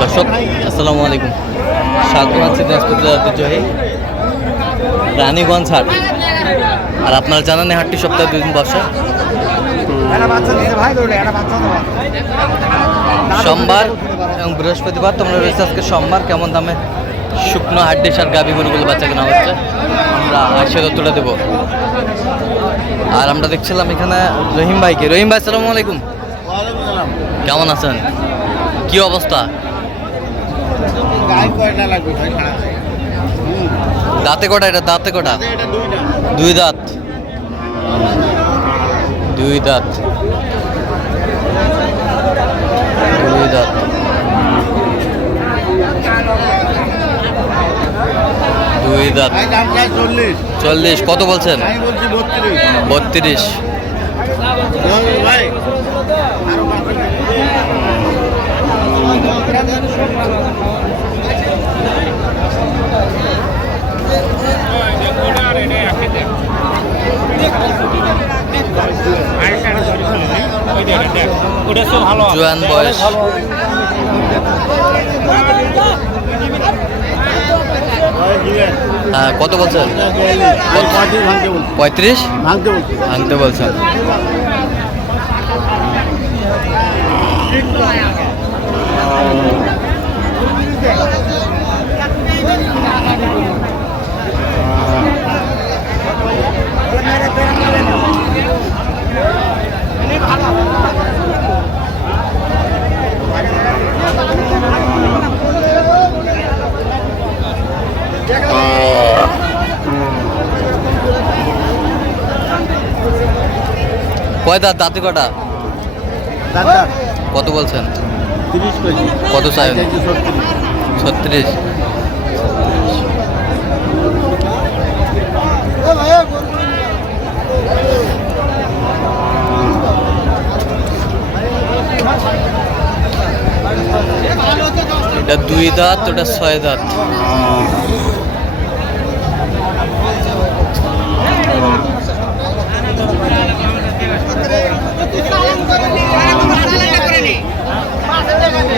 দর্শক আসসালামু আলাইকুম। স্বাগত আছি দিনাজপুর ঐতিহ্যবাহী রানীগঞ্জ হাট। আর আপনারা জানেন এই হাটটি সপ্তাহে দুই দিন বসে। সোমবার এবং বৃহস্পতিবার তোমরা রয়েছে আজকে সোমবার। কেমন দামে শুকনো হাড্ডি সার গাভি গরুগুলো বাচ্চা কেনা হচ্ছে আমরা আশীর্বাদ তুলে দেবো। আর আমরা দেখছিলাম এখানে রহিম ভাইকে। রহিম ভাই সালামু আলাইকুম। কেমন আছেন? কি অবস্থা? দাঁতে কটা এটা? দাঁতে কটা? দুই দাঁত। দুই দাঁত। দুই দাঁত। দুই দাঁত। চল্লিশ। কত বলছেন? বত্রিশ। জোয়ান বয়স। হ্যাঁ কত বলছেন? পঁয়ত্রিশ? ভাঙতে বলছেন। পঁয়ত্রিশ কয় দাঁত? দাঁতে কটা? কত বলছেন? কত চাই? ছত্রিশ। এটা দুই দাঁত ওটা ছয় দাঁত।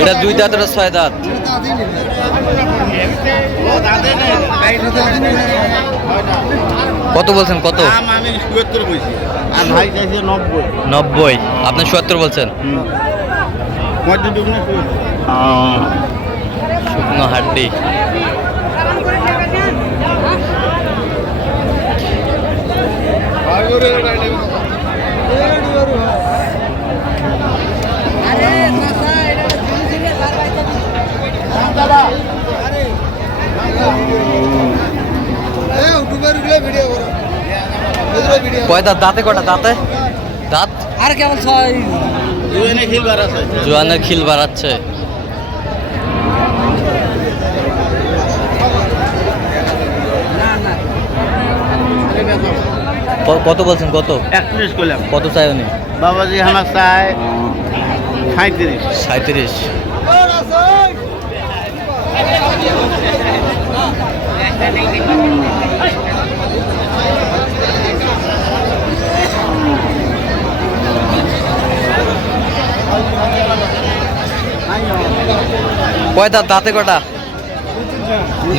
এটা দুই দাঁত ওটা ছয় দাঁত কত বলছেন কত নব্বই আপনি সত্তর বলছেন শুকনো হাড্ডি কয় দাঁত? দাঁতে কটা দাঁতে? দাঁত? আর কেমন ছয়? জোয়ানের খিল বাড়াচ্ছে। কত বলছেন? কত? একত্রিশ করলাম কত চাই উনি? বাবাজি আমার চাই সাঁত্রিশ সাঁত্রিশ কয় তাতে দাঁতে কটা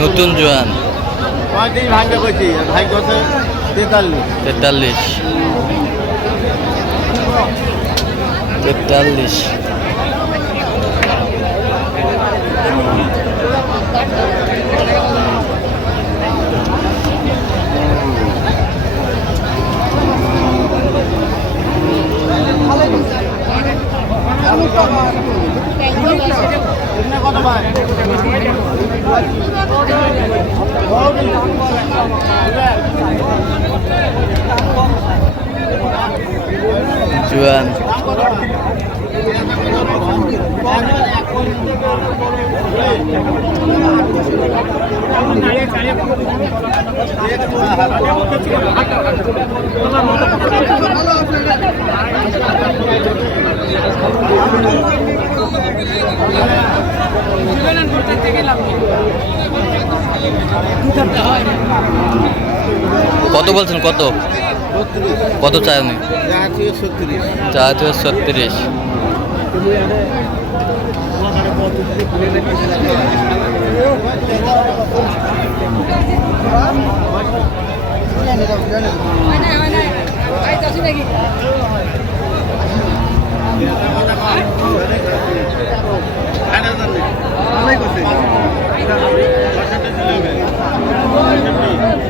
নতুন জোয়ান। তেতাল্লিশ। তেতাল্লিশ। তেতাল্লিশ এখানে কত ভাই জোয়ান কত বলছেন কত? কত চাই উনি? ছত্রিশ চা হচ্ছে ছত্রিশ।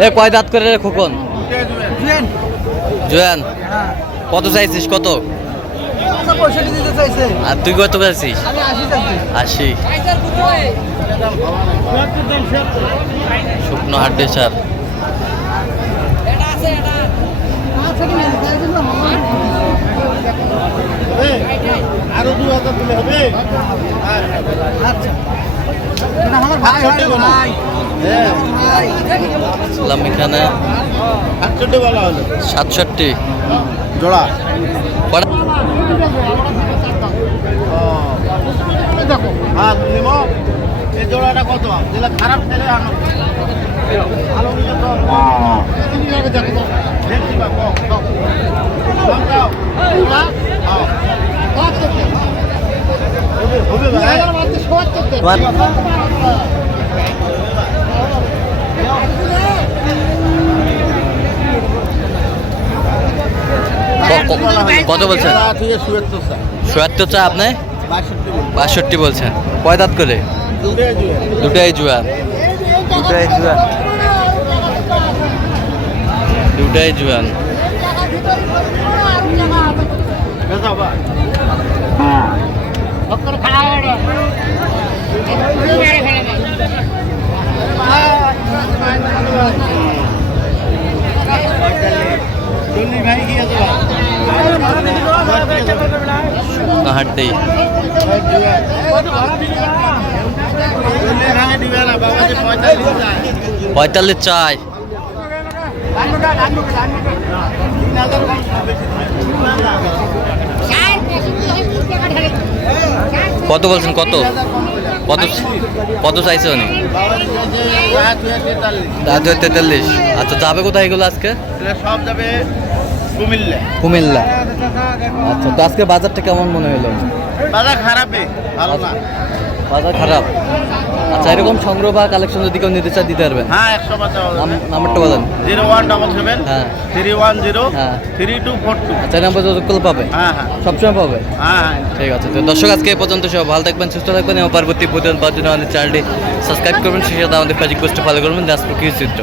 এ কয় দাঁত করে রে খোকন? জোয়ান। কত চাইছিস কত? আর তুই কত চাইছিস? আশি। শুকনো হাড্ডি সার আরও দু হাজার দিলে হবে আচ্ছা আমার ভাই হয় ভাই ইসলাম এখানে সাতষট্টি। জোড়া। কটা হ্যাঁ নিম এই জোড়াটা কত? যেটা খারাপ ছেলে আনো। ভালো নিলে কত বলছেন? চুয়াত্তর চা আপনি? বাষট্টি বলছেন। কয় দাঁত করে? দুটোই জুয়ে। দুটাই জুয়ান দুটাই জুয়ান দুটাই জুয়ান বেচাও বা। চল্লিশ ভাই কি আছে বা? শুকনো হাড্ডি চল্লিশ ভাঙে দিবে না বাবা যে পঁয়তাল্লিশ চায়। পঁয়তাল্লিশ চাই তিন হাজার কম বেশি দিবে। কত বলছেন? কত? কত কত চাইছে উনি? দুই তেতাল্লিশ। আচ্ছা যাবে কোথায় এগুলো আজকে? সব যাবে কুমিল্লা। কুমিল্লা। আচ্ছা তো আজকে বাজারটা কেমন মনে হলো? বাজার খারাপে ভালো না। বাজার খারাপ। আচ্ছা এরকম সংগ্রহ বা কালেকশন যদি কেউ নিতে চায় দিতে পারবেন? হ্যাঁ একশো পাঁচ নাম্বারটা বলেন। জিরো ওয়ান ডবল সেভেন হ্যাঁ। থ্রি ওয়ান জিরো হ্যাঁ। Three two four two. আচ্ছা এই নাম্বার যতক্ষণ পাবে? হ্যাঁ হ্যাঁ। সবসময় পাবে? হ্যাঁ হ্যাঁ। ঠিক আছে তো দর্শক আজকে এই পর্যন্ত সব ভালো থাকবেন সুস্থ থাকবেন এবং পরবর্তী প্রতিদিন পাওয়ার জন্য আমাদের চ্যানেলটি সাবস্ক্রাইব করবেন সেই সাথে আমাদের ফেসবুক পোস্টে ফলো করবেন দাসপুর কৃষি চিত্র।